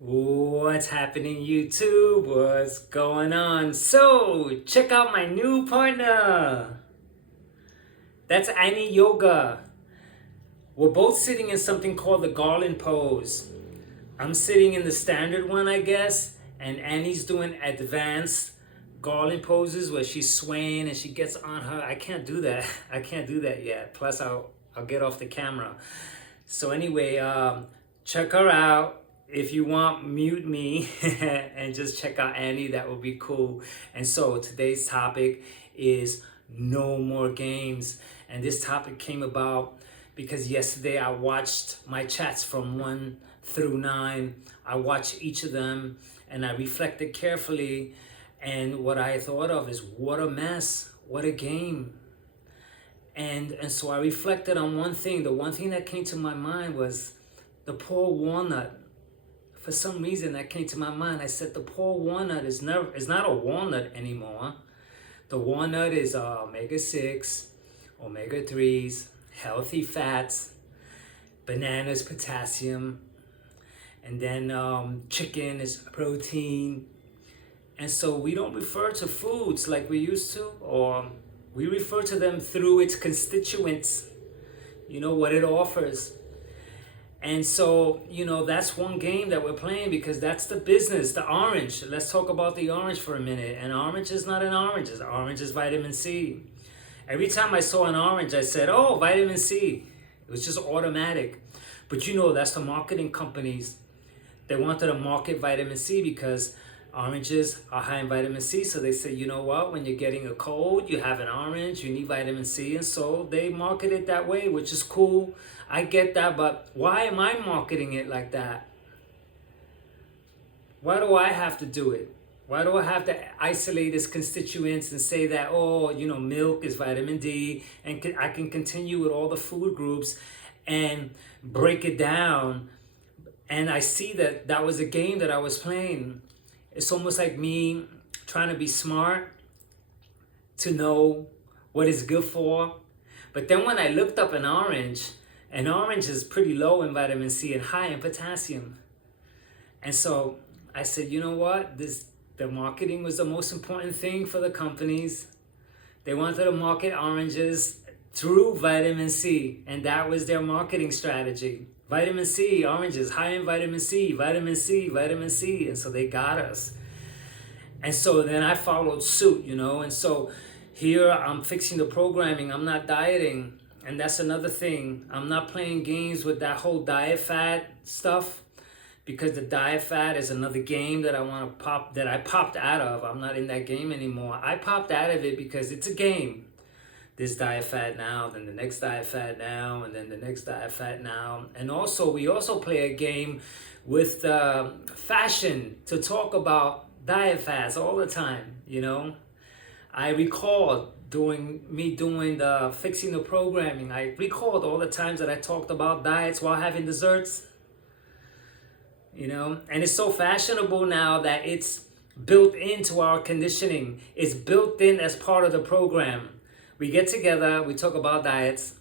What's happening, YouTube? What's going on? So, check out my new partner. That's Annie Yoga. We're both sitting in something called the Garland pose. I'm sitting in the standard one, I guess, and Annie's doing advanced Garland poses where she's swaying and she gets on her. I can't do that. I can't do that yet. Plus, I'll get off the camera. So anyway, check her out. If you want, mute me and just check out Annie. That would be cool. And so today's topic is no more games. And this topic came about because yesterday I watched my chats from 1 through 9. I watched each of them and I reflected carefully. And what I thought of is what a mess, what a game. And so I reflected on one thing. The one thing that came to my mind was the poor walnut. For some reason that came to my mind. I said the poor walnut is not a walnut anymore. The walnut is omega-6, omega-3s, healthy fats, bananas, potassium, and then chicken is protein. And so we don't refer to foods like we used to, or we refer to them through its constituents, what it offers. And so, that's one game that we're playing because that's the business, the orange. Let's talk about the orange for a minute. An orange is not an orange. An orange is vitamin C. Every time I saw an orange, I said, oh, vitamin C. It was just automatic. But that's the marketing companies. They wanted to market vitamin C because oranges are high in vitamin C. So they say, you know what, when you're getting a cold, you have an orange, you need vitamin C. And so they market it that way, which is cool. I get that, but why am I marketing it like that? Why do I have to do it? Why do I have to isolate its constituents and say that, oh, milk is vitamin D, and I can continue with all the food groups and break it down. And I see that was a game that I was playing. It's almost like me trying to be smart to know what it's good for. But then when I looked up an orange is pretty low in vitamin C and high in potassium. And so I said, you know what? The marketing was the most important thing for the companies. They wanted to market oranges through vitamin C, and that was their marketing strategy. Vitamin C, oranges, high in vitamin C, vitamin C, vitamin C. And so they got us. And so then I followed suit, and so here I'm fixing the programming. I'm not dieting. And that's another thing. I'm not playing games with that whole diet fat stuff because the diet fat is another game that I popped out of. I'm not in that game anymore. I popped out of it because it's a game. This diet fat now, then the next diet fat now, and then the next diet fat now. And also, we also play a game with fashion to talk about diet fads all the time, I recall doing the fixing the programming. I recalled all the times that I talked about diets while having desserts, and it's so fashionable now that it's built into our conditioning. It's built in as part of the program. We get together, we talk about diets.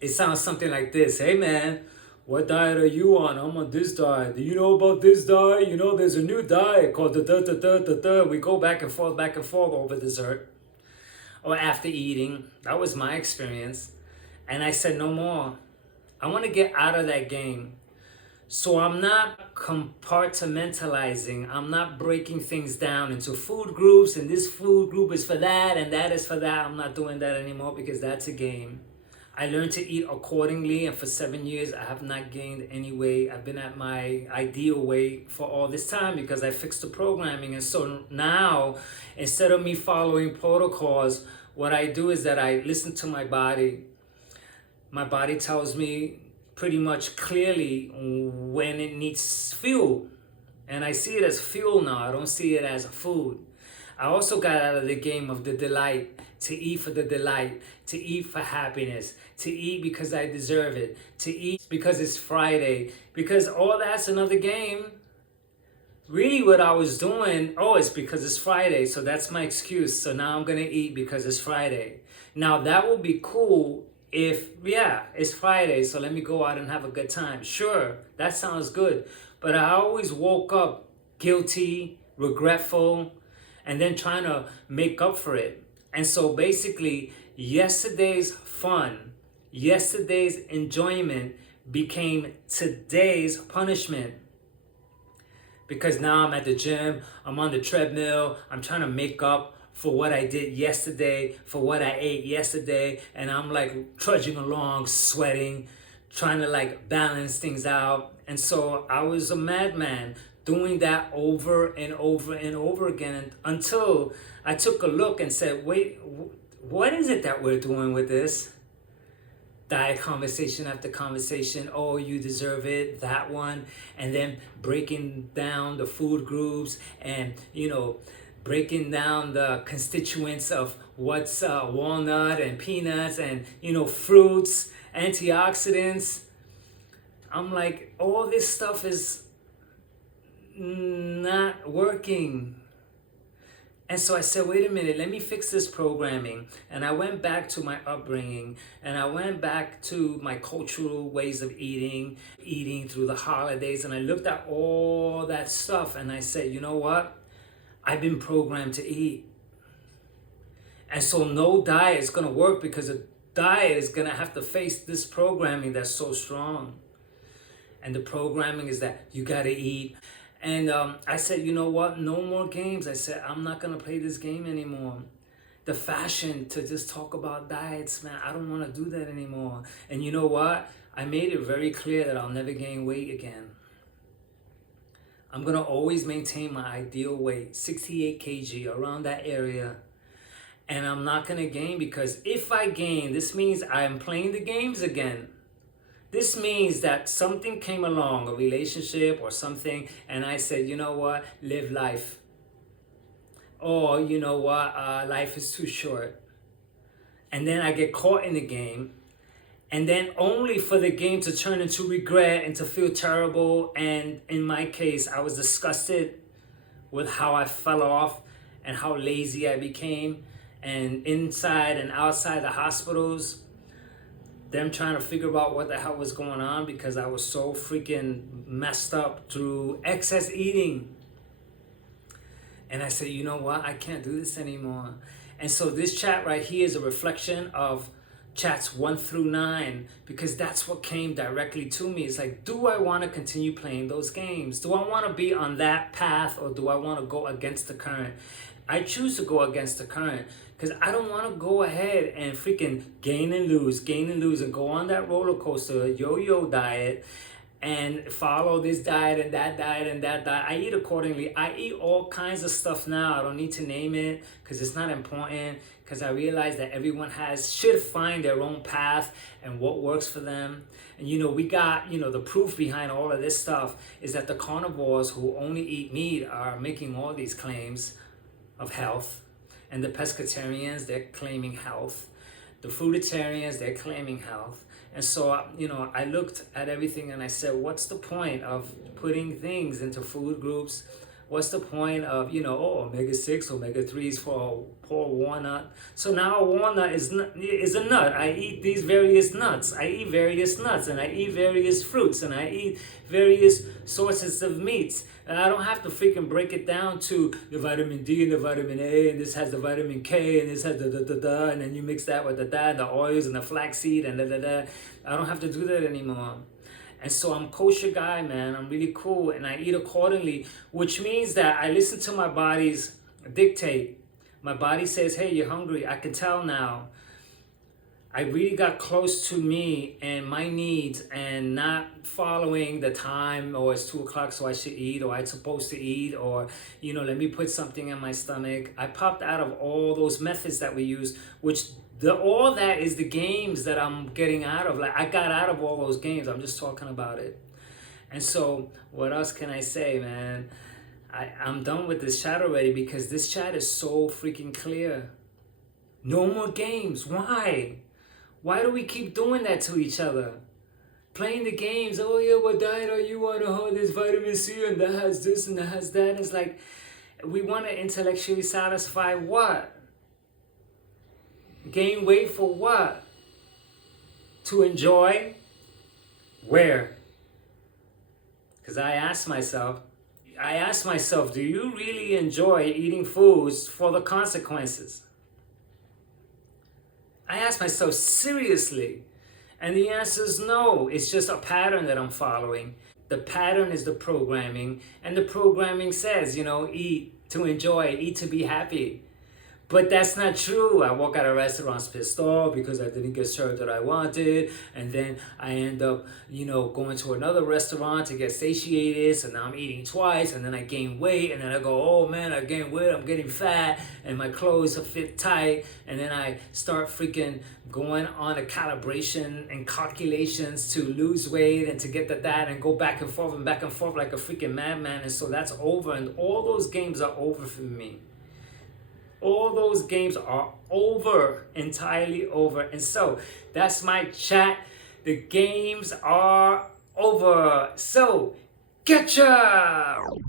It sounds something like this. Hey man, what diet are you on? I'm on this diet. Do you know about this diet? There's a new diet called the da. We go back and forth over dessert or after eating. That was my experience. And I said, no more. I want to get out of that game. So I'm not compartmentalizing. I'm not breaking things down into food groups, and this food group is for that and that is for that. I'm not doing that anymore because that's a game. I learned to eat accordingly, and for 7 years I have not gained any weight. I've been at my ideal weight for all this time because I fixed the programming. And so now, instead of me following protocols, what I do is that I listen to my body. My body tells me pretty much clearly when it needs fuel. And I see it as fuel now. I don't see it as food. I also got out of the game of the delight, to eat for the delight, to eat for happiness, to eat because I deserve it, to eat because it's Friday, because all that's another game. Really what I was doing, it's because it's Friday, so that's my excuse. So now I'm going to eat because it's Friday. Now that would be cool if, it's Friday, so let me go out and have a good time. Sure, that sounds good. But I always woke up guilty, regretful, and then trying to make up for it. And so basically, yesterday's fun, yesterday's enjoyment became today's punishment. Because now I'm at the gym, I'm on the treadmill, I'm trying to make up for what I did yesterday, for what I ate yesterday, and I'm like trudging along, sweating, trying to like balance things out. And so I was a madman doing that over and over and over again until I took a look and said, wait, what is it that we're doing with this? Diet conversation after conversation. Oh, you deserve it, that one. And then breaking down the food groups and, breaking down the constituents of what's walnut and peanuts and, fruits, antioxidants. I'm like, all this stuff is not working. And so I said, wait a minute, let me fix this programming. And I went back to my upbringing, and I went back to my cultural ways of eating through the holidays. And I looked at all that stuff and I said, you know what? I've been programmed to eat. And so no diet is going to work, because a diet is going to have to face this programming that's so strong. And the programming is that you got to eat. And I said, you know what? No more games. I said, I'm not going to play this game anymore. The fashion to just talk about diets, man, I don't want to do that anymore. And you know what? I made it very clear that I'll never gain weight again. I'm going to always maintain my ideal weight, 68 kg, around that area. And I'm not going to gain, because if I gain, this means I am playing the games again. This means that something came along, a relationship or something, and I said, you know what, live life. Or, you know what, life is too short. And then I get caught in the game, and then only for the game to turn into regret and to feel terrible. And in my case, I was disgusted with how I fell off and how lazy I became. And inside and outside the hospitals, them trying to figure out what the hell was going on, because I was so freaking messed up through excess eating. And I said, you know what? I can't do this anymore. And so this chat right here is a reflection of chats 1 through 9, because that's what came directly to me. It's like, do I want to continue playing those games? Do I want to be on that path, or do I want to go against the current? I choose to go against the current, because I don't want to go ahead and freaking gain and lose, and go on that roller coaster, yo-yo diet, and follow this diet and that diet and that diet. I eat accordingly. I eat all kinds of stuff now. I don't need to name it, because it's not important, because I realize that everyone should find their own path and what works for them. And we got, the proof behind all of this stuff is that the carnivores who only eat meat are making all these claims of health. And the pescatarians, they're claiming health. The fruitarians, they're claiming health. And so, I looked at everything and I said, what's the point of putting things into food groups? What's the point of, omega-6, omega-3s for poor walnut? So now a walnut is a nut. I eat these various nuts. I eat various nuts, and I eat various fruits, and I eat various sources of meats. And I don't have to freaking break it down to the vitamin D and the vitamin A, and this has the vitamin K, and this has the da-da-da, and then you mix that with the oils and the flaxseed and da-da-da. I don't have to do that anymore. And so I'm kosher guy, man. I'm really cool, and I eat accordingly, which means that I listen to my body's dictate. My body says, hey, you're hungry. I can tell now. I really got close to me and my needs, and not following the time, or it's 2 o'clock so I should eat, or I'm supposed to eat, or, let me put something in my stomach. I popped out of all those methods that we use, which all that is the games that I'm getting out of. Like, I got out of all those games. I'm just talking about it. And so what else can I say, man? I'm done with this chat already, because this chat is so freaking clear. No more games. Why? Why do we keep doing that to each other? Playing the games. Oh yeah, what diet are you on? Oh, there's vitamin C and that has this and that has that. It's like, we want to intellectually satisfy what? Gain weight for what? To enjoy? Where? Because Because I asked myself, do you really enjoy eating foods for the consequences? I asked myself seriously. And the answer is no. It's just a pattern that I'm following. The pattern is the programming. And the programming says, eat to enjoy, eat to be happy. But that's not true. I walk out of restaurants pissed off because I didn't get served what I wanted. And then I end up, going to another restaurant to get satiated. So now I'm eating twice. And then I gain weight. And then I go, oh man, I gained weight. I'm getting fat. And my clothes are fit tight. And then I start freaking going on a calibration and calculations to lose weight and to get to that and go back and forth like a freaking madman. And so that's over. And all those games are over for me. All those games are over, entirely over. And so that's my chat. The games are over. So, getcha!